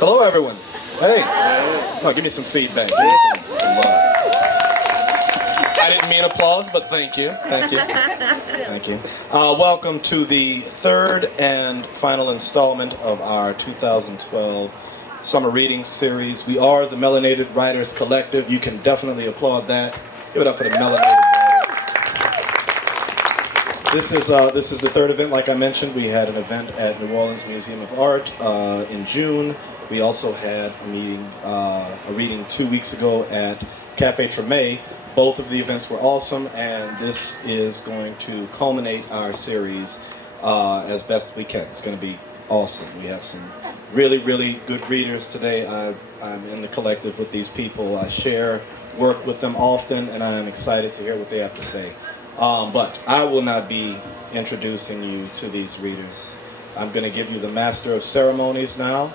Hello, everyone. Hey. Oh, give me some feedback. Give me some love. I didn't mean applause, but thank you. Thank you. Thank you. Welcome to the third and final installment of our 2012 Summer Reading Series. We are the Melanated Writers Collective. You can definitely applaud that. Give it up for the Melanated Writers. This is the third event. Like I mentioned, we had an event at New Orleans Museum of Art in June. We also had a reading 2 weeks ago at Cafe Treme. Both of the events were awesome, and this is going to culminate our series as best we can. It's going to be awesome. We have some really, really good readers today. I'm in the collective with these people. I share work with them often, and I'm excited to hear what they have to say. But I will not be introducing you to these readers. I'm going to give you the Master of Ceremonies now.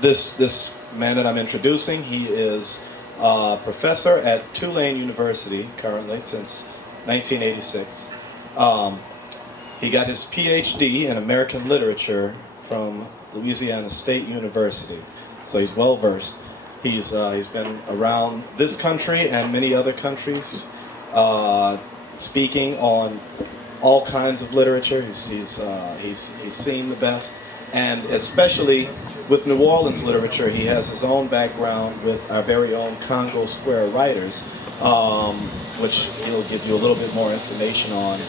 This man that I'm introducing, he is a professor at Tulane University currently since 1986. He got his PhD in American Literature from Louisiana State University, so he's well versed. He's been around this country and many other countries, speaking on all kinds of literature. He's seen the best, and especially with New Orleans literature, he has his own background with our very own Congo Square writers, which he'll give you a little bit more information on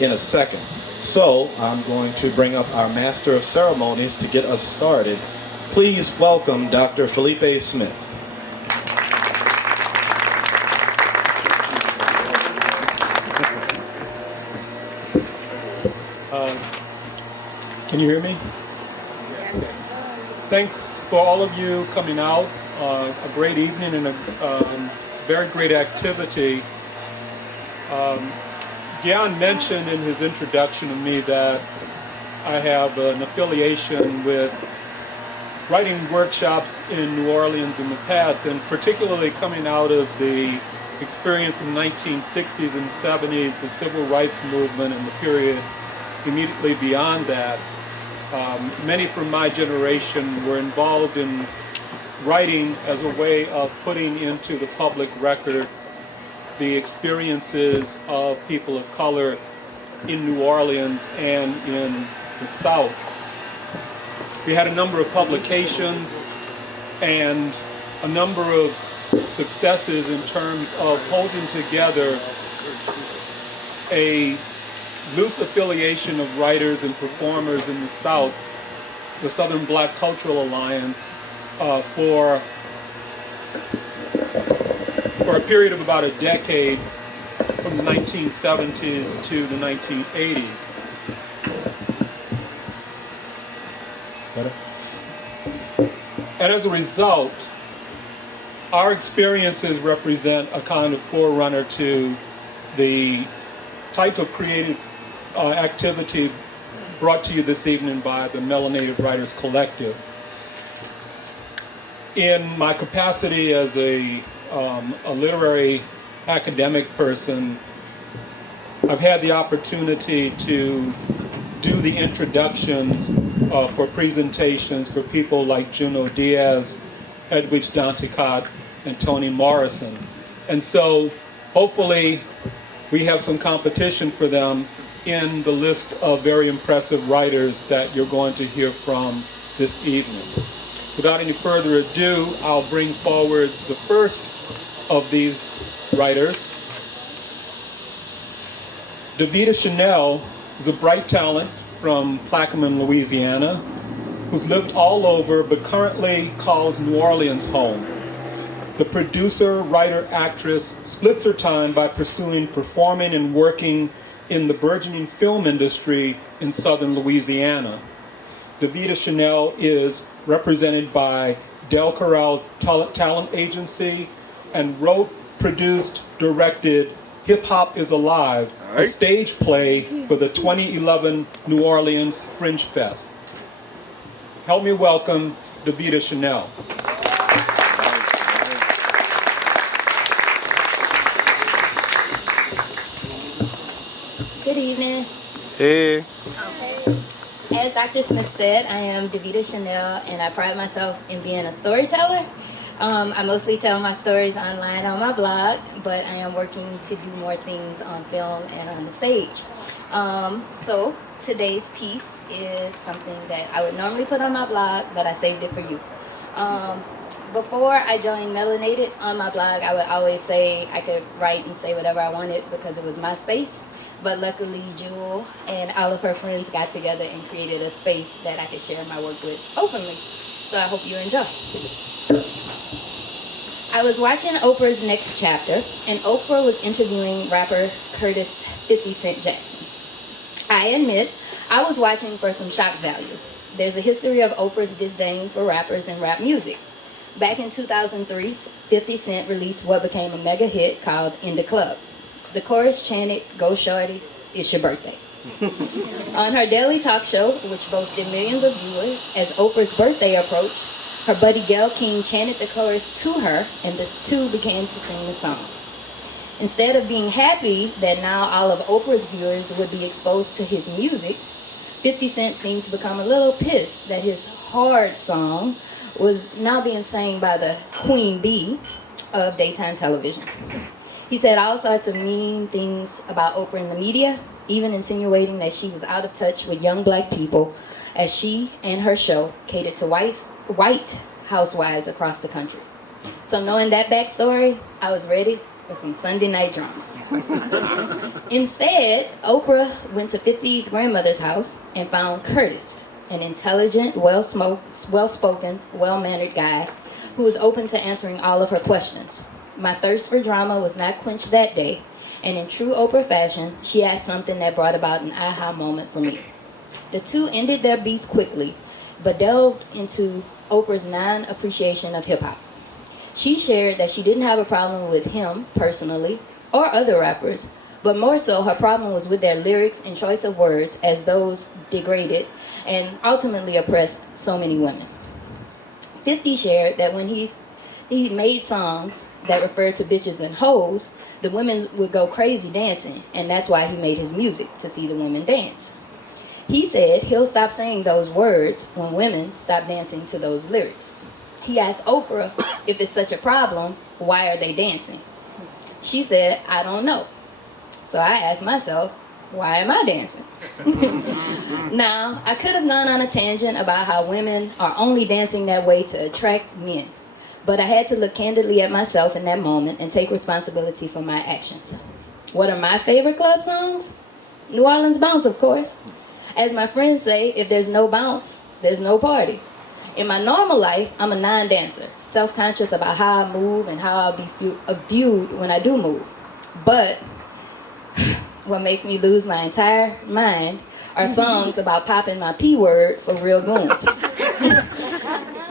in a second. So I'm going to bring up our Master of Ceremonies to get us started. Please welcome Dr. Felipe Smith. Can you hear me? Thanks for all of you coming out. A great evening and a very great activity. Gian mentioned in his introduction to me that I have an affiliation with writing workshops in New Orleans in the past, and particularly coming out of the experience in the 1960s and 70s, the civil rights movement and the period immediately beyond that. Many from my generation were involved in writing as a way of putting into the public record the experiences of people of color in New Orleans and in the South. We had a number of publications and a number of successes in terms of holding together a loose affiliation of writers and performers in the South, the Southern Black Cultural Alliance, for a period of about a decade, from the 1970s to the 1980s. And as a result, our experiences represent a kind of forerunner to the type of creative activity brought to you this evening by the Melanated Writers Collective. In my capacity as a literary academic person, I've had the opportunity to do the introductions for presentations for people like Junot Diaz, Edwidge Danticat, and Toni Morrison. And so hopefully we have some competition for them in the list of very impressive writers that you're going to hear from this evening. Without any further ado, I'll bring forward the first of these writers. Davida Chanel is a bright talent from Plaquemine, Louisiana, who's lived all over but currently calls New Orleans home. The producer, writer, actress splits her time by pursuing performing and working in the burgeoning film industry in southern Louisiana. Davida Chanel is represented by Del Corral Talent Agency and wrote, produced, directed Hip Hop is Alive, a stage play for the 2011 New Orleans Fringe Fest. Help me welcome Davida Chanel. Good evening. Hey. As Dr. Dr. Smith said, I am Davita Chanel, and I pride myself in being a storyteller. I mostly tell my stories online on my blog, but I am working to do more things on film and on the stage. So today's piece is something that I would normally put on my blog, but I saved it for you. Before I joined Melanted on my blog, I would always say I could write and say whatever I wanted because it was my space. But luckily, JuJu and all of her friends got together and created a space that I could share my work with openly. So I hope you enjoy. I was watching Oprah's Next Chapter, and Oprah was interviewing rapper Curtis 50 Cent Jackson. I admit, I was watching for some shock value. There's a history of Oprah's disdain for rappers and rap music. Back in 2003, 50 Cent released what became a mega hit called In the Club. The chorus chanted, "Go Shorty, it's your birthday." On her daily talk show, which boasted millions of viewers, as Oprah's birthday approached, her buddy Gayle King chanted the chorus to her, and the two began to sing the song. Instead of being happy that now all of Oprah's viewers would be exposed to his music, 50 Cent seemed to become a little pissed that his hard song was now being sang by the Queen Bee of daytime television. He said all sorts of mean things about Oprah in the media, even insinuating that she was out of touch with young black people as she and her show catered to white housewives across the country. So knowing that backstory, I was ready for some Sunday night drama. Instead, Oprah went to 50's grandmother's house and found Curtis, an intelligent, well-spoken, well-mannered guy who was open to answering all of her questions. My thirst for drama was not quenched that day, and in true Oprah fashion, she asked something that brought about an aha moment for me. The two ended their beef quickly, but delved into Oprah's non-appreciation of hip-hop. She shared that she didn't have a problem with him personally, or other rappers, but more so her problem was with their lyrics and choice of words, as those degraded and ultimately oppressed so many women. 50 shared that when he made songs that referred to bitches and hoes, the women would go crazy dancing, and that's why he made his music, to see the women dance. He said he'll stop saying those words when women stop dancing to those lyrics. He asked Oprah if it's such a problem, why are they dancing? She said, I don't know. So I asked myself, why am I dancing? Now, I could have gone on a tangent about how women are only dancing that way to attract men. But I had to look candidly at myself in that moment and take responsibility for my actions. What are my favorite club songs? New Orleans Bounce, of course. As my friends say, if there's no bounce, there's no party. In my normal life, I'm a non-dancer, self-conscious about how I move and how I'll be viewed when I do move. But what makes me lose my entire mind are songs about popping my P word for real goons.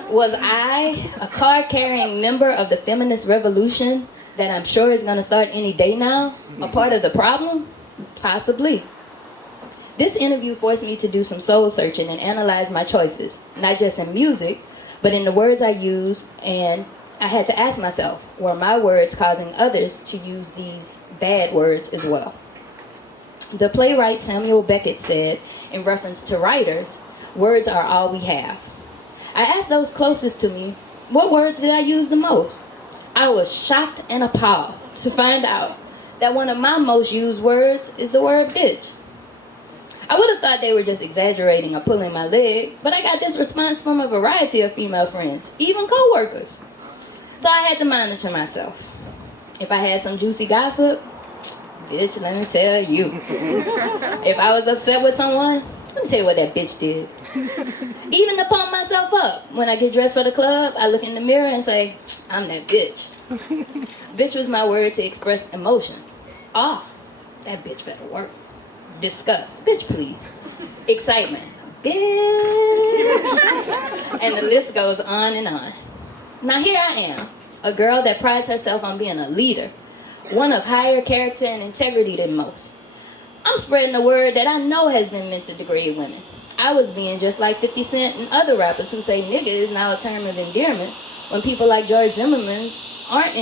Was I a card-carrying member of the feminist revolution that I'm sure is going to start any day now? A part of the problem? Possibly. This interview forced me to do some soul searching and analyze my choices, not just in music, but in the words I use, and I had to ask myself, were my words causing others to use these bad words as well? The playwright Samuel Beckett said, in reference to writers, words are all we have. I asked those closest to me, what words did I use the most? I was shocked and appalled to find out that one of my most used words is the word bitch. I would have thought they were just exaggerating or pulling my leg, but I got this response from a variety of female friends, even co-workers. So I had to monitor myself. If I had some juicy gossip, bitch, let me tell you. If I was upset with someone, let me tell you what that bitch did. Even to pump myself up, when I get dressed for the club, I look in the mirror and say, I'm that bitch. Bitch was my word to express emotion. Oh, that bitch better work. Disgust. Bitch, please. Excitement. Bitch. And the list goes on and on. Now here I am, a girl that prides herself on being a leader, one of higher character and integrity than most. I'm spreading the word that I know has been meant to degrade women. I was being just like 50 Cent and other rappers who say nigga is now a term of endearment when people like George Zimmerman aren't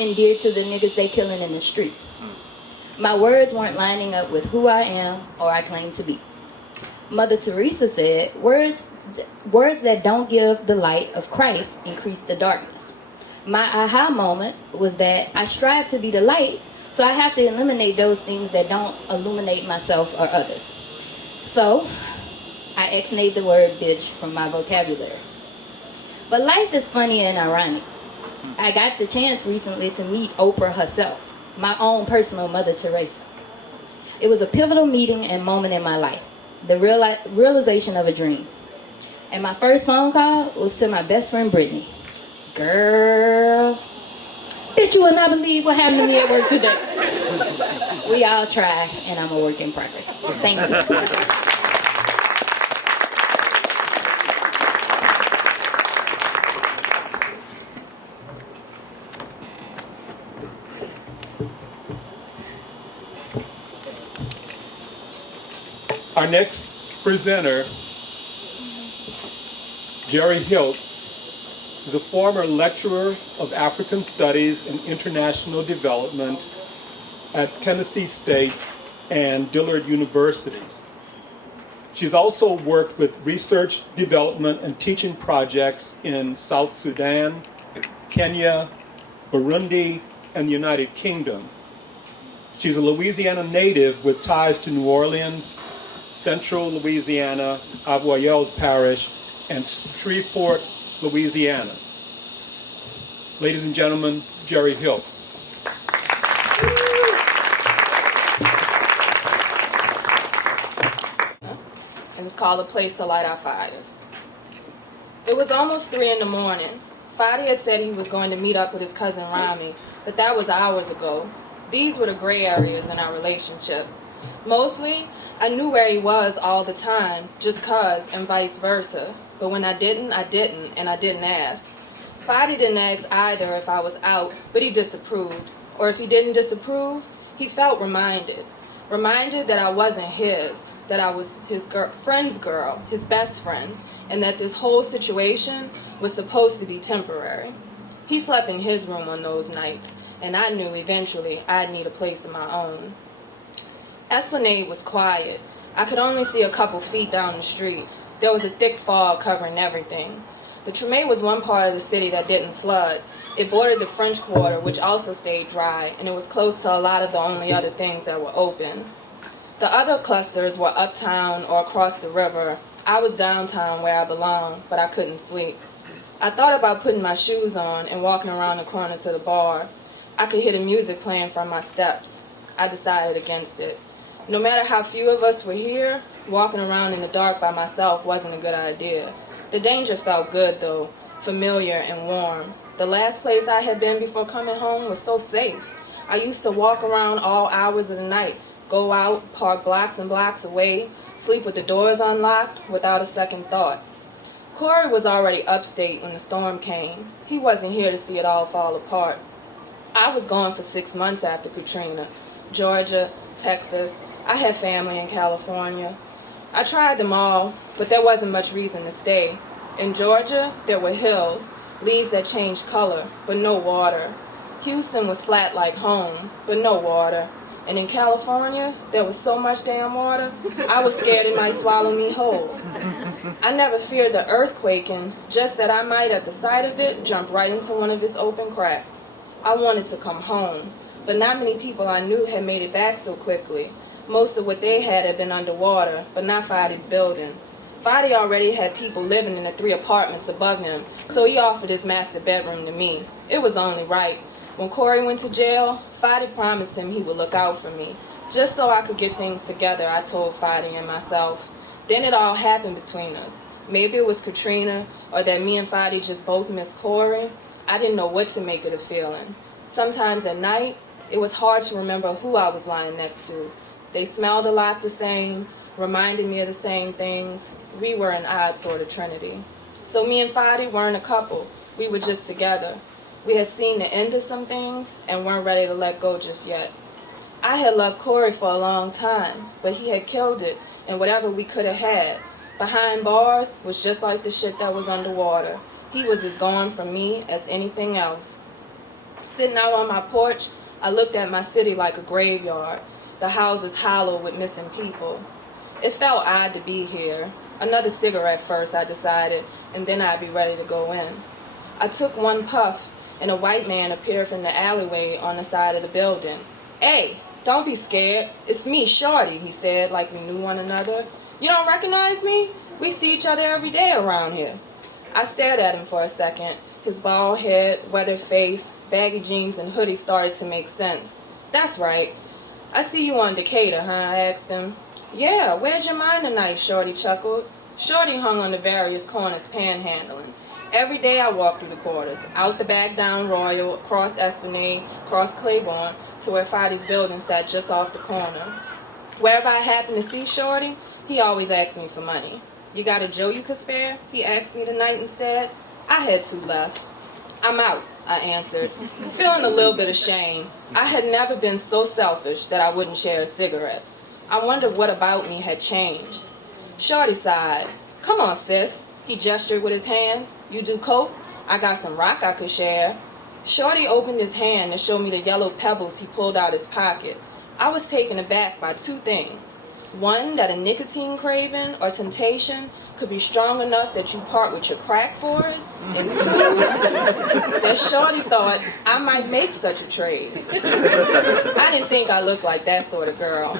endeared to the niggas they killing in the streets. My words weren't lining up with who I am or I claim to be. Mother Teresa said, words that don't give the light of Christ increase the darkness. My aha moment was that I strive to be the light, so I have to eliminate those things that don't illuminate myself or others. So, I ex-nayed the word bitch from my vocabulary. But life is funny and ironic. I got the chance recently to meet Oprah herself, my own personal Mother Teresa. It was a pivotal meeting and moment in my life, the realization of a dream. And my first phone call was to my best friend Brittany. Girl, bitch, you will not believe what happened to me at work today. We all try, and I'm a work in progress. Thank you. Our next presenter, Jerry Hilt, is a former lecturer of African Studies and International Development at Tennessee State and Dillard Universities. She's also worked with research, development, and teaching projects in South Sudan, Kenya, Burundi, and the United Kingdom. She's a Louisiana native with ties to New Orleans, Central Louisiana, Avoyelles Parish, and Shreveport, Louisiana. Ladies and gentlemen, Jerry Hill. It was called A Place to Light Our Fires. It was almost 3 in the morning. Fadi had said he was going to meet up with his cousin Rami, but that was hours ago. These were the gray areas in our relationship. Mostly, I knew where he was all the time, just 'cause, and vice versa. But when I didn't, and I didn't ask. Fadi didn't ask either if I was out, but he disapproved. Or if he didn't disapprove, he felt reminded. Reminded that I wasn't his, that I was his friend's girl, his best friend, and that this whole situation was supposed to be temporary. He slept in his room on those nights, and I knew eventually I'd need a place of my own. Esplanade was quiet. I could only see a couple feet down the street. There was a thick fog covering everything. The Treme was one part of the city that didn't flood. It bordered the French Quarter, which also stayed dry, and it was close to a lot of the only other things that were open. The other clusters were uptown or across the river. I was downtown where I belonged, but I couldn't sleep. I thought about putting my shoes on and walking around the corner to the bar. I could hear the music playing from my steps. I decided against it. No matter how few of us were here, walking around in the dark by myself wasn't a good idea. The danger felt good, though, familiar and warm. The last place I had been before coming home was so safe. I used to walk around all hours of the night, go out, park blocks and blocks away, sleep with the doors unlocked without a second thought. Corey was already upstate when the storm came. He wasn't here to see it all fall apart. I was gone for 6 months after Katrina. Georgia, Texas. I had family in California. I tried them all, but there wasn't much reason to stay. In Georgia, there were hills, leaves that changed color, but no water. Houston was flat like home, but no water. And in California, there was so much damn water, I was scared it might swallow me whole. I never feared the earthquaking, just that I might, at the sight of it, jump right into one of its open cracks. I wanted to come home, but not many people I knew had made it back so quickly. Most of what they had been underwater, but not Fadi's building. Fadi already had people living in the 3 apartments above him, so he offered his master bedroom to me. It was only right. When Corey went to jail, Fadi promised him he would look out for me. Just so I could get things together, I told Fadi and myself. Then it all happened between us. Maybe it was Katrina, or that me and Fadi just both missed Corey. I didn't know what to make of the feeling. Sometimes at night, it was hard to remember who I was lying next to. They smelled a lot the same, reminded me of the same things. We were an odd sort of trinity. So me and Fadi weren't a couple. We were just together. We had seen the end of some things and weren't ready to let go just yet. I had loved Corey for a long time, but he had killed it, and whatever we could have had behind bars was just like the shit that was underwater. He was as gone from me as anything else. Sitting out on my porch, I looked at my city like a graveyard. The houses hollow with missing people. It felt odd to be here. Another cigarette first, I decided, and then I'd be ready to go in. I took one puff, and a white man appeared from the alleyway on the side of the building. "Hey, don't be scared. It's me, Shorty," he said, like we knew one another. "You don't recognize me? We see each other every day around here." I stared at him for a second. His bald head, weathered face, baggy jeans, and hoodie started to make sense. "That's right. I see you on Decatur, huh?" I asked him. "Yeah, where's your mind tonight?" Shorty chuckled. Shorty hung on the various corners panhandling. Every day I walked through the quarters, out the back down Royal, across Esplanade, across Claiborne, to where Fadi's building sat just off the corner. Wherever I happened to see Shorty, he always asked me for money. "You got a Joe you could spare?" he asked me tonight instead. I had two left. "I'm out," I answered, feeling a little bit ashamed. I had never been so selfish that I wouldn't share a cigarette. I wondered what about me had changed. Shorty sighed. "Come on, sis." He gestured with his hands. "You do coke? I got some rock I could share." Shorty opened his hand to show me the yellow pebbles he pulled out his pocket. I was taken aback by two things. One, that a nicotine craving or temptation could be strong enough that you part with your crack for it. And two, that Shorty thought I might make such a trade. I didn't think I looked like that sort of girl.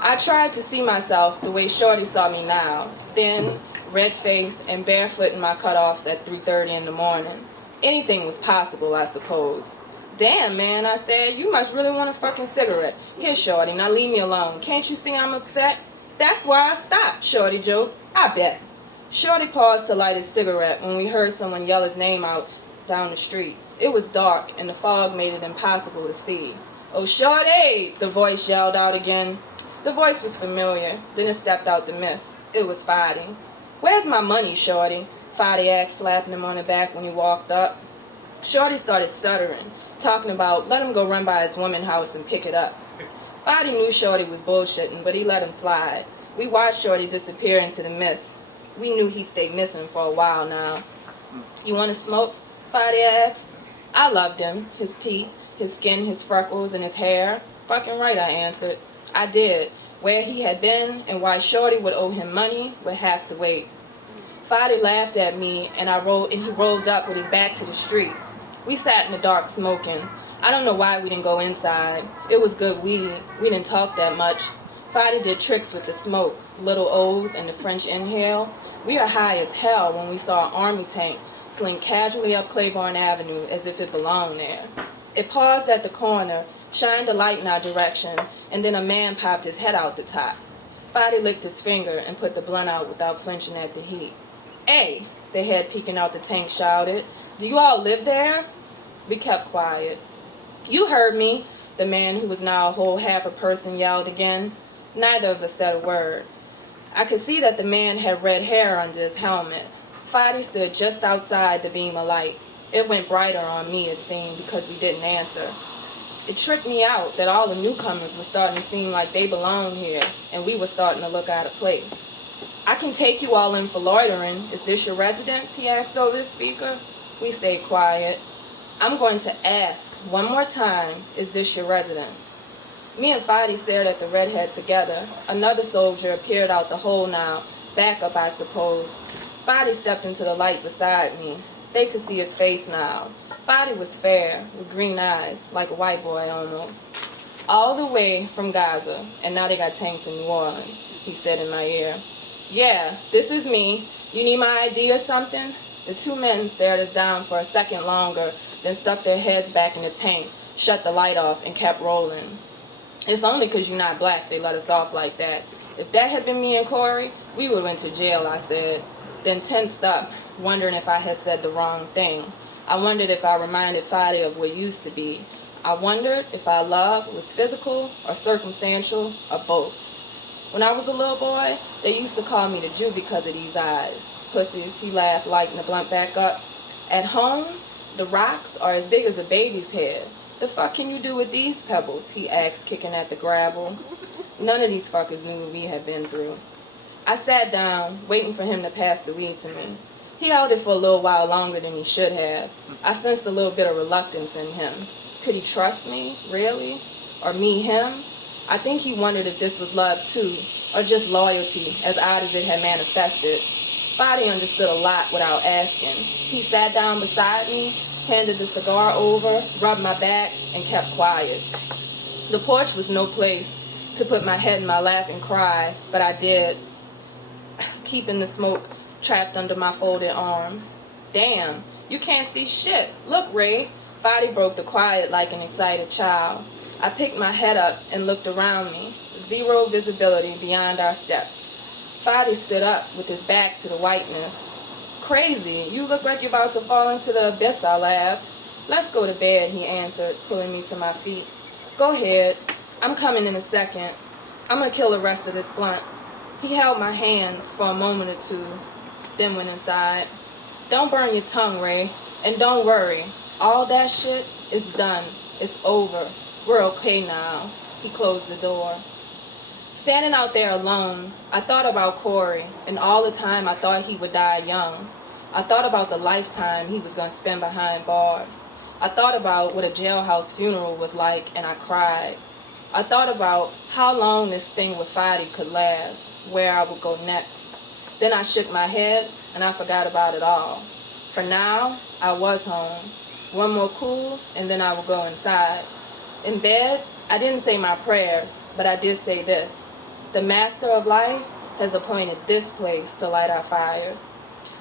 I tried to see myself the way Shorty saw me now, thin, red-faced, and barefoot in my cutoffs at 3:30 in the morning. Anything was possible, I suppose. "Damn, man," I said, "you must really want a fucking cigarette. Here, Shorty, now leave me alone. Can't you see I'm upset?" "That's why I stopped," Shorty joked. "I bet." Shorty paused to light his cigarette when we heard someone yell his name out down the street. It was dark, and the fog made it impossible to see. "Oh, Shorty!" the voice yelled out again. The voice was familiar. Then it stepped out the mist. It was Fadi. "Where's my money, Shorty?" Fadi asked, slapping him on the back when he walked up. Shorty started stuttering, talking about let him go run by his woman's house and pick it up. Fadi knew Shorty was bullshitting, but he let him slide. We watched Shorty disappear into the mist. We knew he'd stayed missing for a while now. "You want to smoke?" Fadi asked. I loved him, his teeth, his skin, his freckles, and his hair. "Fucking right," I answered. I did. Where he had been and why Shorty would owe him money would have to wait. Fadi laughed at me, and he rolled up with his back to the street. We sat in the dark smoking. I don't know why we didn't go inside. It was good weed. We didn't talk that much. Fadi did tricks with the smoke, little O's and the French inhale. We were high as hell when we saw an army tank sling casually up Claiborne Avenue as if it belonged there. It paused at the corner, shined a light in our direction, and then a man popped his head out the top. Fadi licked his finger and put the blunt out without flinching at the heat. "Hey," the head peeking out the tank shouted, "do you all live there?" We kept quiet. "You heard me," the man, who was now a whole half a person, yelled again. Neither of us said a word. I could see that the man had red hair under his helmet. Fadi stood just outside the beam of light. It went brighter on me, it seemed, because we didn't answer. It tripped me out that all the newcomers were starting to seem like they belonged here, and we were starting to look out of place. "I can take you all in for loitering. Is this your residence?" he asked over the speaker. We stayed quiet. "I'm going to ask one more time, is this your residence?" Me and Fadi stared at the redhead together. Another soldier appeared out the hole now, backup, I suppose. Fadi stepped into the light beside me. They could see his face now. Fadi was fair, with green eyes, like a white boy almost. "All the way from Gaza, and now they got tanks in New Orleans," he said in my ear. "Yeah, this is me. You need my ID or something?" The two men stared us down for a second longer, then stuck their heads back in the tank, shut the light off, and kept rolling. "It's only 'cause you're not black they let us off like that. If that had been me and Corey, we would have went to jail," I said, then tensed up, wondering if I had said the wrong thing. I wondered if I reminded Fadi of what used to be. I wondered if our love was physical or circumstantial or both. When I was a little boy, they used to call me the Jew because of these eyes. Pussies, he laughed, lighting the blunt back up. "At home, the rocks are as big as a baby's head. The fuck can you do with these pebbles?" he asked, kicking at the gravel. None of these fuckers knew what we had been through. I sat down, waiting for him to pass the weed to me. He held it for a little while longer than he should have. I sensed a little bit of reluctance in him. Could he trust me, really? Or me him? I think he wondered if this was love too, or just loyalty, as odd as it had manifested. Fadi understood a lot without asking. He sat down beside me, handed the cigar over, rubbed my back, and kept quiet. The porch was no place to put my head in my lap and cry, but I did, keeping the smoke trapped under my folded arms. Damn, you can't see shit. Look, Ray. Fadi broke the quiet like an excited child. I picked my head up and looked around me. Zero visibility beyond our steps. Fadi stood up with his back to the whiteness. Crazy, you look like you're about to fall into the abyss, I laughed. Let's go to bed, he answered, pulling me to my feet. Go ahead. I'm coming in a second. I'm gonna kill the rest of this blunt. He held my hands for a moment or two, then went inside. Don't burn your tongue, Ray. And don't worry. All that shit is done. It's over. We're okay now. He closed the door. Standing out there alone, I thought about Corey and all the time I thought he would die young. I thought about the lifetime he was going to spend behind bars. I thought about what a jailhouse funeral was like, and I cried. I thought about how long this thing with Fadi could last, where I would go next. Then I shook my head, and I forgot about it all. For now, I was home. One more cool, and then I would go inside. In bed, I didn't say my prayers, but I did say this. The Master of Life has appointed this place to light our fires.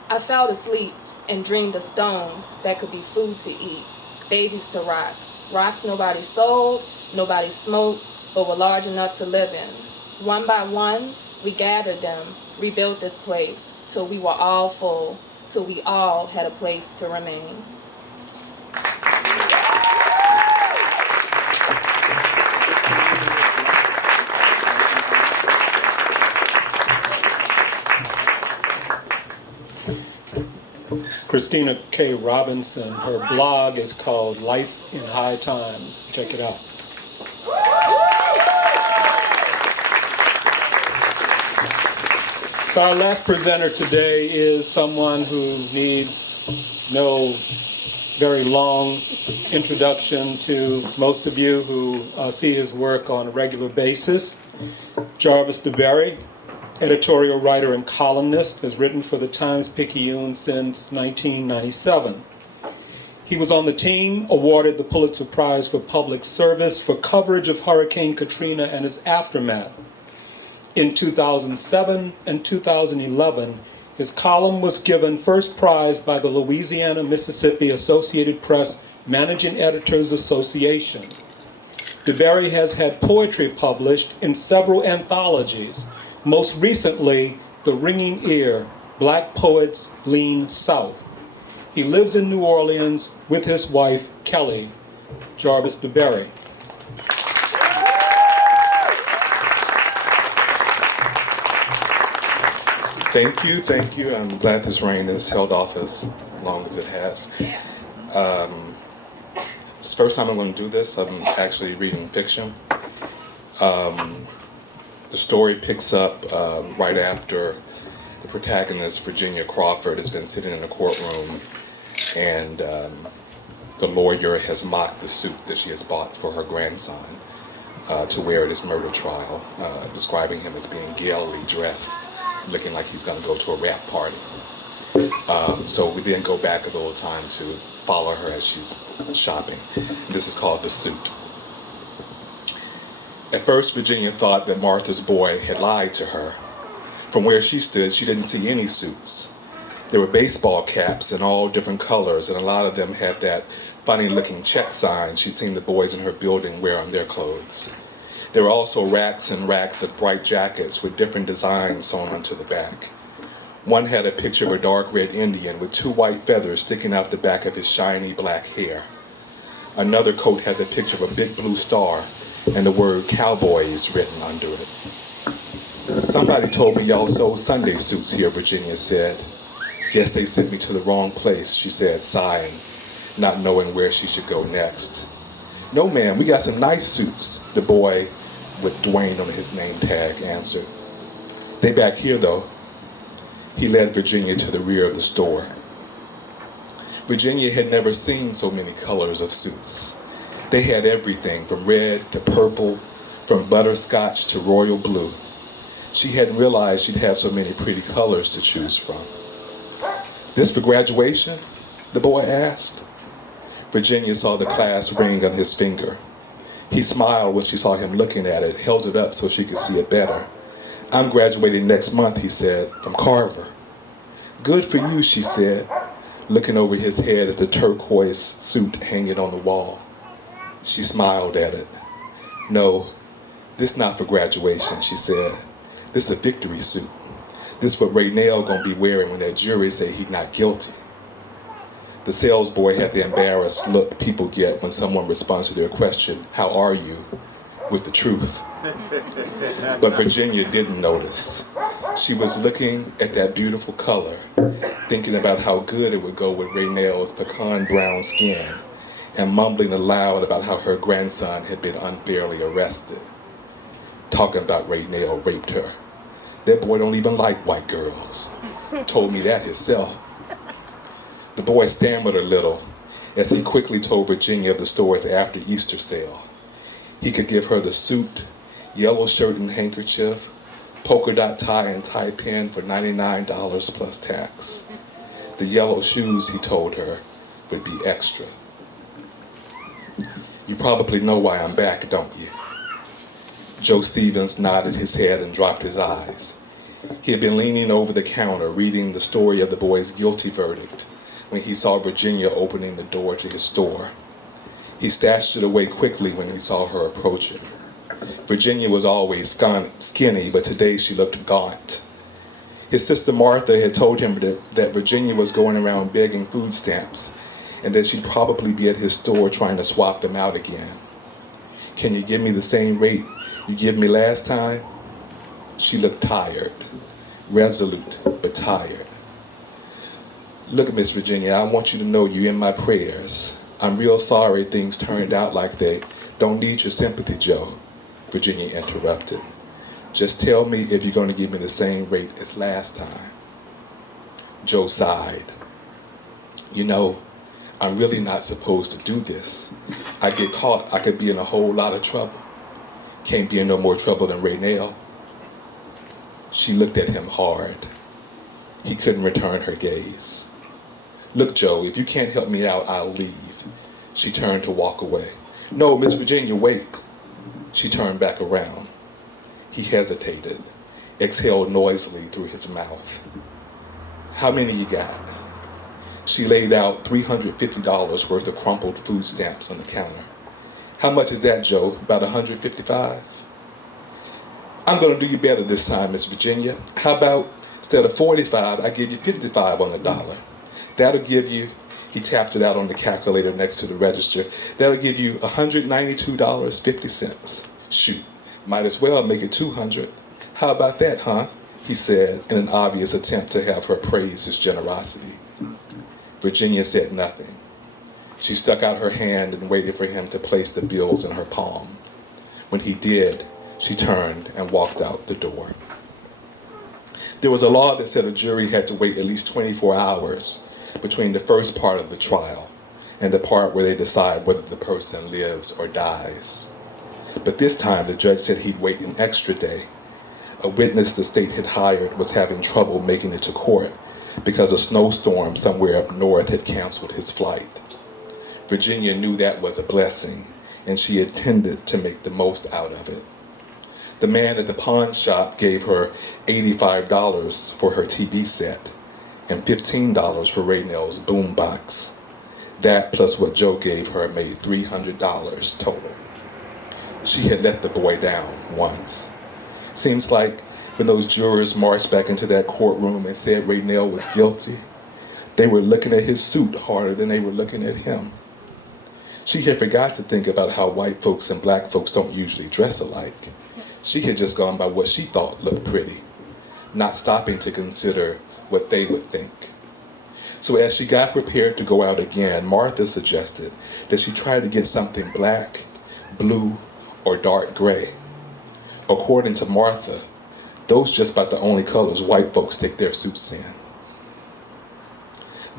I fell asleep and dreamed of stones that could be food to eat, babies to rock, rocks nobody sold, nobody smoked, but were large enough to live in. One by one, we gathered them, rebuilt this place, till we were all full, till we all had a place to remain. Christina K. Robinson, her blog is called Life in High Times. Check it out. So our last presenter today is someone who needs no very long introduction to most of you who see his work on a regular basis. Jarvis DeBerry, editorial writer and columnist, has written for the Times-Picayune since 1997. He was on the team awarded the Pulitzer Prize for Public Service for coverage of Hurricane Katrina and its aftermath. In 2007 and 2011, his column was given first prize by the Louisiana-Mississippi Associated Press Managing Editors Association. DeBerry has had poetry published in several anthologies, most recently, The Ringing Ear, Black Poets Lean South. He lives in New Orleans with his wife, Kelly. Jarvis DeBerry. Thank you. I'm glad this rain has held off as long as it has. It's the first time I'm going to do this. I'm actually reading fiction. The story picks up right after the protagonist, Virginia Crawford, has been sitting in a courtroom, and the lawyer has mocked the suit that she has bought for her grandson to wear at his murder trial, describing him as being gaily dressed, looking like he's going to go to a rap party. So we then go back a little time to follow her as she's shopping. This is called The Suit. At first, Virginia thought that Martha's boy had lied to her. From where she stood, she didn't see any suits. There were baseball caps in all different colors, and a lot of them had that funny-looking check sign she'd seen the boys in her building wear on their clothes. There were also racks and racks of bright jackets with different designs sewn onto the back. One had a picture of a dark red Indian with 2 white feathers sticking out the back of his shiny black hair. Another coat had the picture of a big blue star and the word cowboys written under it. Somebody told me y'all sold Sunday suits here, Virginia said. Guess they sent me to the wrong place, she said, sighing, not knowing where she should go next. No, ma'am, we got some nice suits, the boy with Dwayne on his name tag answered. They back here, though. He led Virginia to the rear of the store. Virginia had never seen so many colors of suits. They had everything from red to purple, from butterscotch to royal blue. She hadn't realized she'd have so many pretty colors to choose from. "This for graduation?" the boy asked. Virginia saw the class ring on his finger. He smiled when she saw him looking at it, held it up so she could see it better. "I'm graduating next month," he said, "from Carver." "Good for you," she said, looking over his head at the turquoise suit hanging on the wall. She smiled at it. "No, this not for graduation," she said. "This a victory suit. This what Raynell gonna be wearing when that jury say he not guilty." The sales boy had the embarrassed look people get when someone responds to their question, "How are you?" with the truth. But Virginia didn't notice. She was looking at that beautiful color, thinking about how good it would go with Raynell's pecan brown skin, and mumbling aloud about how her grandson had been unfairly arrested. Talking about Raynell raped her. "That boy don't even like white girls. Told me that himself." The boy stammered a little as he quickly told Virginia of the store's after Easter sale. He could give her the suit, yellow shirt and handkerchief, polka dot tie and tie pin for $99 plus tax. The yellow shoes, he told her, would be extra. "You probably know why I'm back, don't you?" Joe Stevens nodded his head and dropped his eyes. He had been leaning over the counter reading the story of the boy's guilty verdict when he saw Virginia opening the door to his store. He stashed it away quickly when he saw her approaching. Virginia was always skinny, but today she looked gaunt. His sister Martha had told him that Virginia was going around begging food stamps and that she'd probably be at his store trying to swap them out again. "Can you give me the same rate you gave me last time?" She looked tired, resolute, but tired. "Look, Miss Virginia, I want you to know you're in my prayers. I'm real sorry things turned out like they. Don't need your sympathy, Joe," Virginia interrupted. "Just tell me if you're going to give me the same rate as last time." Joe sighed. "You know, I'm really not supposed to do this. I get caught, I could be in a whole lot of trouble. Can't be in no more trouble than Raynell." She looked at him hard. He couldn't return her gaze. "Look, Joe, if you can't help me out, I'll leave." She turned to walk away. "No, Miss Virginia, wait." She turned back around. He hesitated, exhaled noisily through his mouth. "How many you got?" She laid out $350 worth of crumpled food stamps on the counter. "How much is that, Joe? About $155? "I'm going to do you better this time, Miss Virginia. How about, instead of 45, I give you 55 on the dollar. That'll give you," he tapped it out on the calculator next to the register, "that'll give you $192.50. Shoot, might as well make it 200. How about that, huh?" he said in an obvious attempt to have her praise his generosity. Virginia said nothing. She stuck out her hand and waited for him to place the bills in her palm. When he did, she turned and walked out the door. There was a law that said a jury had to wait at least 24 hours between the first part of the trial and the part where they decide whether the person lives or dies. But this time the judge said he'd wait an extra day. A witness the state had hired was having trouble making it to court because a snowstorm somewhere up north had canceled his flight. Virginia knew that was a blessing, and she intended to make the most out of it. The man at the pawn shop gave her $85 for her TV set and $15 for Raynell's boombox. That plus what Joe gave her made $300 total. She had let the boy down once. Seems like when those jurors marched back into that courtroom and said Raynell was guilty, they were looking at his suit harder than they were looking at him. She had forgot to think about how white folks and black folks don't usually dress alike. She had just gone by what she thought looked pretty, not stopping to consider what they would think. So as she got prepared to go out again, Martha suggested that she try to get something black, blue, or dark gray. According to Martha, those just about the only colors white folks stick their suits in.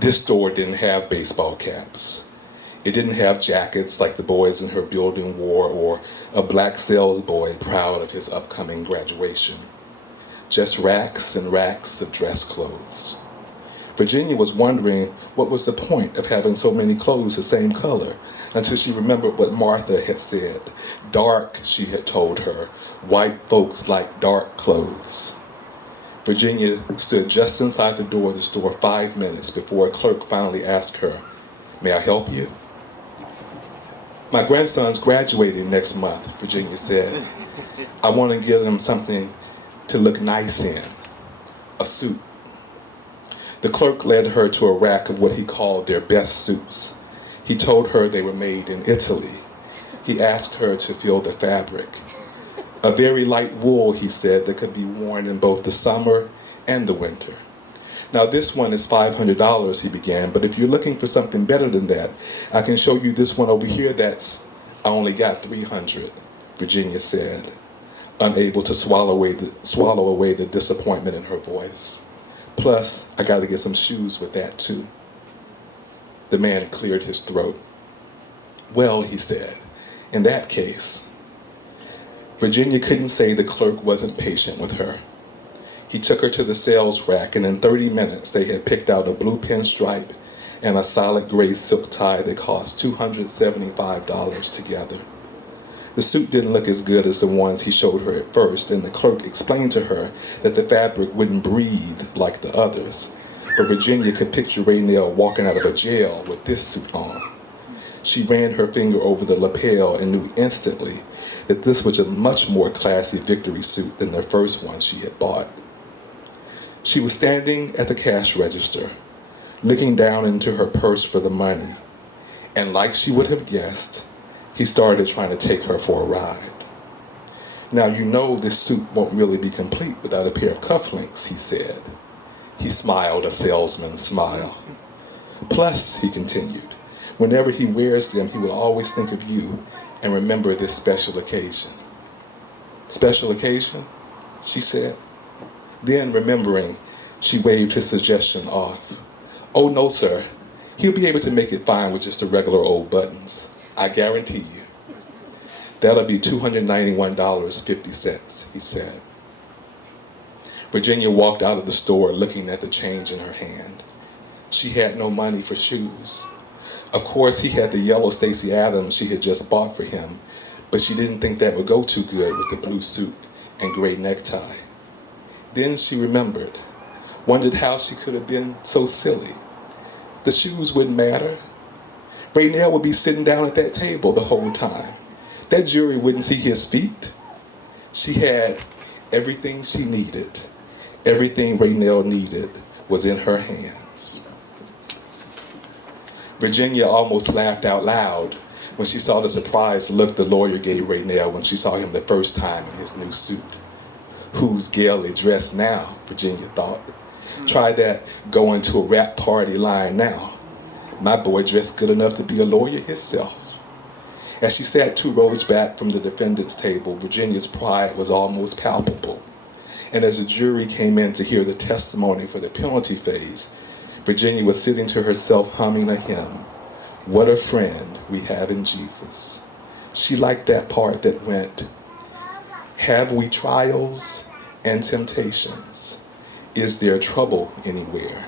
This store didn't have baseball caps. It didn't have jackets like the boys in her building wore or a black sales boy proud of his upcoming graduation. Just racks and racks of dress clothes. Virginia was wondering what was the point of having so many clothes the same color until she remembered what Martha had said. Dark, she had told her. White folks like dark clothes. Virginia stood just inside the door of the store 5 minutes before a clerk finally asked her, "May I help you?" "My grandson's graduating next month," Virginia said. "I want to give him something to look nice in, a suit." The clerk led her to a rack of what he called their best suits. He told her they were made in Italy. He asked her to feel the fabric. A very light wool, he said, that could be worn in both the summer and the winter. "Now this one is $500, he began, but if you're looking for something better than that, I can show you this one over here I only got $300, Virginia said, unable to swallow away the disappointment in her voice. "Plus, I got to get some shoes with that too." The man cleared his throat. "Well," he said, "in that case..." Virginia couldn't say the clerk wasn't patient with her. He took her to the sales rack, and in 30 minutes they had picked out a blue pinstripe and a solid gray silk tie that cost $275 together. The suit didn't look as good as the ones he showed her at first, and the clerk explained to her that the fabric wouldn't breathe like the others. But Virginia could picture Raynell walking out of a jail with this suit on. She ran her finger over the lapel and knew instantly that this was a much more classy victory suit than the first one she had bought. She was standing at the cash register, looking down into her purse for the money, and like she would have guessed, he started trying to take her for a ride. "Now you know this suit won't really be complete without a pair of cufflinks," he said. He smiled a salesman's smile. "Plus," he continued, "whenever he wears them, he will always think of you and remember this special occasion." "Special occasion?" she said. Then, remembering, she waved his suggestion off. "Oh, no, sir. He'll be able to make it fine with just the regular old buttons. I guarantee you." "That'll be $291.50, he said. Virginia walked out of the store looking at the change in her hand. She had no money for shoes. Of course, he had the yellow Stacey Adams she had just bought for him, but she didn't think that would go too good with the blue suit and gray necktie. Then she remembered, wondered how she could have been so silly. The shoes wouldn't matter. Raynell would be sitting down at that table the whole time. That jury wouldn't see his feet. She had everything she needed. Everything Raynell needed was in her hands. Virginia almost laughed out loud when she saw the surprised look the lawyer gave Raynell when she saw him the first time in his new suit. Who's gaily dressed now, Virginia thought. Try that going to a rap party line now. My boy dressed good enough to be a lawyer himself. As she sat 2 rows back from the defendant's table, Virginia's pride was almost palpable. And as the jury came in to hear the testimony for the penalty phase, Virginia was sitting to herself humming a hymn, "What a friend we have in Jesus." She liked that part that went, "Have we trials and temptations? Is there trouble anywhere?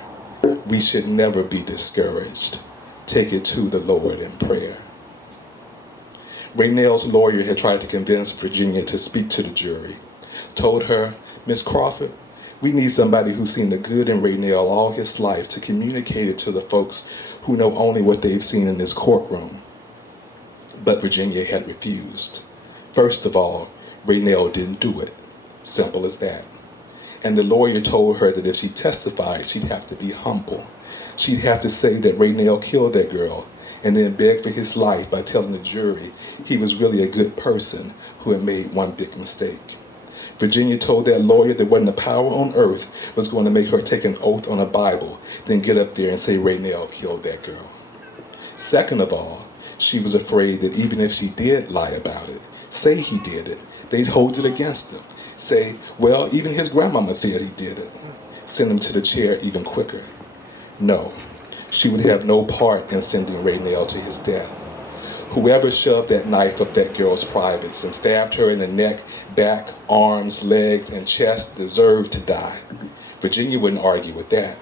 We should never be discouraged. Take it to the Lord in prayer." Raynell's lawyer had tried to convince Virginia to speak to the jury, told her, "Miss Crawford, we need somebody who's seen the good in Raynell all his life to communicate it to the folks who know only what they've seen in this courtroom." But Virginia had refused. First of all, Raynell didn't do it. Simple as that. And the lawyer told her that if she testified, she'd have to be humble. She'd have to say that Raynell killed that girl and then beg for his life by telling the jury he was really a good person who had made one big mistake. Virginia told that lawyer that wasn't a power on earth was going to make her take an oath on a Bible, then get up there and say Raynell killed that girl. Second of all, she was afraid that even if she did lie about it, say he did it, they'd hold it against him. Say, well, even his grandmama said he did it. Send him to the chair even quicker. No, she would have no part in sending Raynell to his death. Whoever shoved that knife up that girl's privates and stabbed her in the neck, back, arms, legs, and chest deserved to die. Virginia wouldn't argue with that,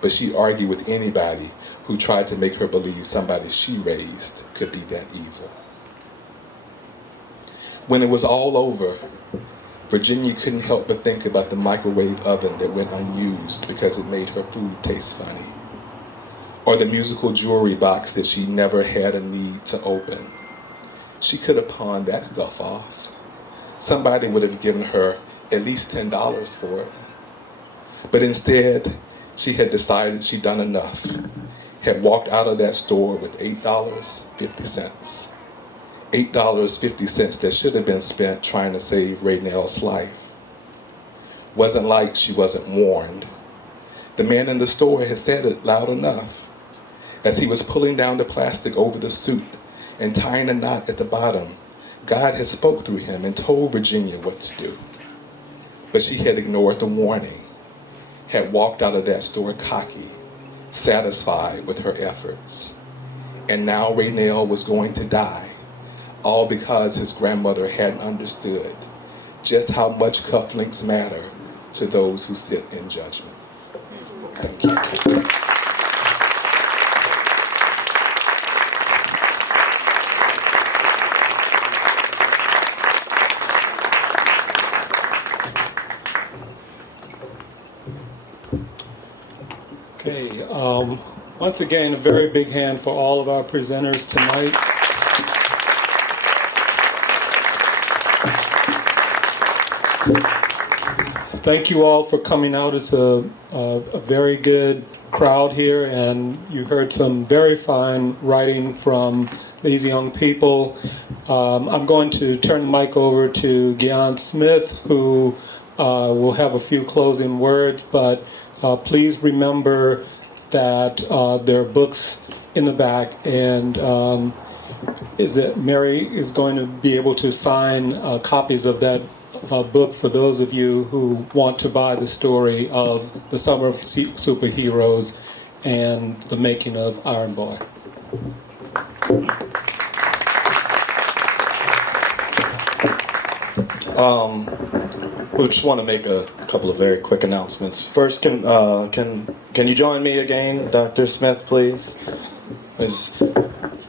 but she argued with anybody who tried to make her believe somebody she raised could be that evil. When it was all over, Virginia couldn't help but think about the microwave oven that went unused because it made her food taste funny, or the musical jewelry box that she never had a need to open. She could have pawned that stuff off. Somebody would have given her at least $10 for it. But instead, she had decided she'd done enough, had walked out of that store with $8.50. $8.50 that should have been spent trying to save Raynell's life. Wasn't like she wasn't warned. The man in the store had said it loud enough. As he was pulling down the plastic over the suit and tying a knot at the bottom, God had spoke through him and told Virginia what to do. But she had ignored the warning, had walked out of that store cocky, satisfied with her efforts. And now Raynell was going to die, all because his grandmother hadn't understood just how much cufflinks matter to those who sit in judgment. Thank you. Okay, once again, a very big hand for all of our presenters tonight. Thank you all for coming out. It's a very good crowd here, and you heard some very fine writing from these young people. I'm going to turn the mic over to Gian Smith, who will have a few closing words, but please remember that there are books in the back, and Mary is going to be able to sign copies of that book for those of you who want to buy the story of the Summer of Superheroes and the making of Iron Boy. We just want to make a couple of very quick announcements. First, can you join me again, Dr. Smith, please?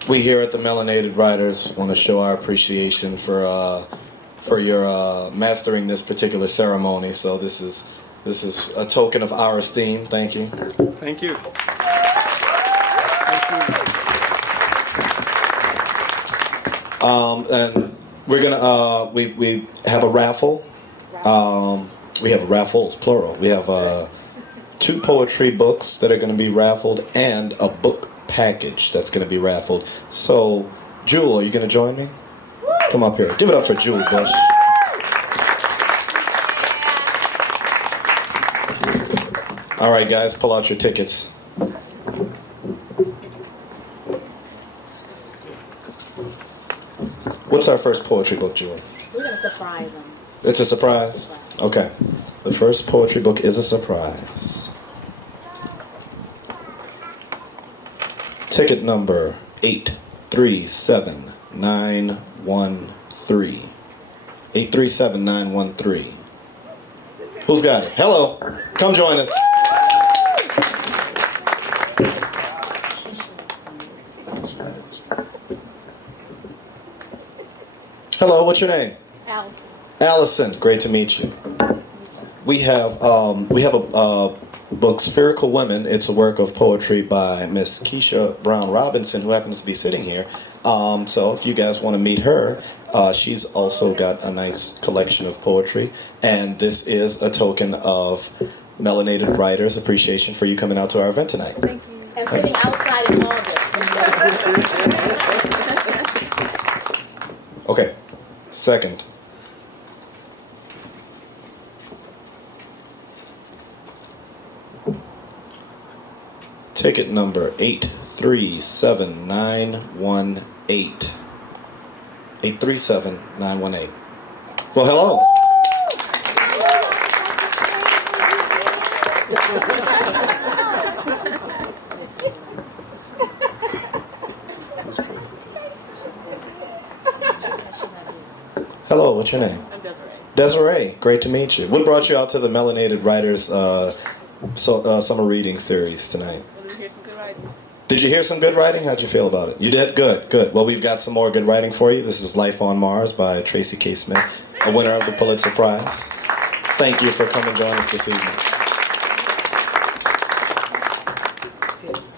We here at the Melanated Writers want to show our appreciation for your mastering this particular ceremony. So this is a token of our esteem. Thank you. Thank you. And we're gonna we have a raffle. We have raffles, plural. We have 2 poetry books that are going to be raffled and a book package that's going to be raffled. So, Jewel, are you going to join me? Come up here. Give it up for Jewel Bush. All right, guys, pull out your tickets. What's our first poetry book, Jewel? We're going to surprise them. It's a surprise? Okay. The first poetry book is a surprise. Ticket number 837913. 837913. Who's got it? Hello. Come join us. Hello, what's your name? Allison. Allison, great to meet you. We have a book, Spherical Women. It's a work of poetry by Miss Keisha Brown Robinson, who happens to be sitting here. So if you guys want to meet her, she's also got a nice collection of poetry. And this is a token of Melanated Writers' appreciation for you coming out to our event tonight. Thank you. And sitting outside in August. Okay, second. Ticket number 837918. 837918. Well, hello. Hello, what's your name? I'm Desiree. Desiree, great to meet you. What brought you out to the Melanated Writers summer reading series tonight? Well, did you hear some good writing? Did you hear some good writing? How'd you feel about it? You did? Good, good. Well, we've got some more good writing for you. This is Life on Mars by Tracy K. Smith, a winner of the Pulitzer Prize. Thank you for coming and joining us this evening.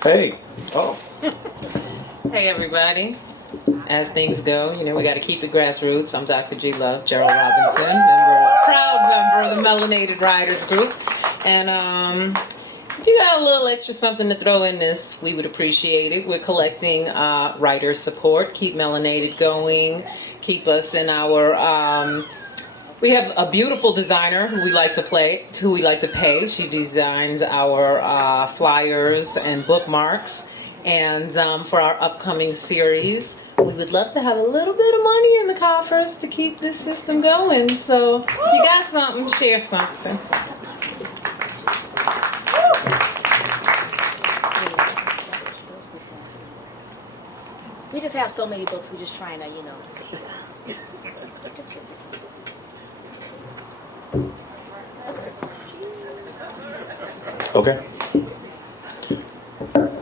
Hey. Oh. Hey everybody. As things go, you know, we got to keep it grassroots. I'm Dr. G. Love, Gerald Robinson, proud member of the Melanated Writers Group. And if you got a little extra something to throw in this, we would appreciate it. We're collecting writer support. Keep Melanated going. Keep us in our... we have a beautiful designer who we like to pay. She designs our flyers and bookmarks. And for our upcoming series, we would love to have a little bit of money in the coffers to keep this system going. So if you got something, share something. We just have so many books. We're just trying to, you know. Just get this one. Okay.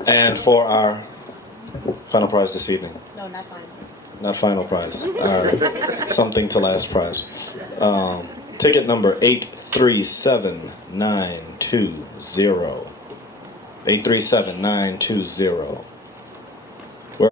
And for our final prize this evening. No, not final. Not final prize. Our something to last prize. Ticket number 837920. 837920.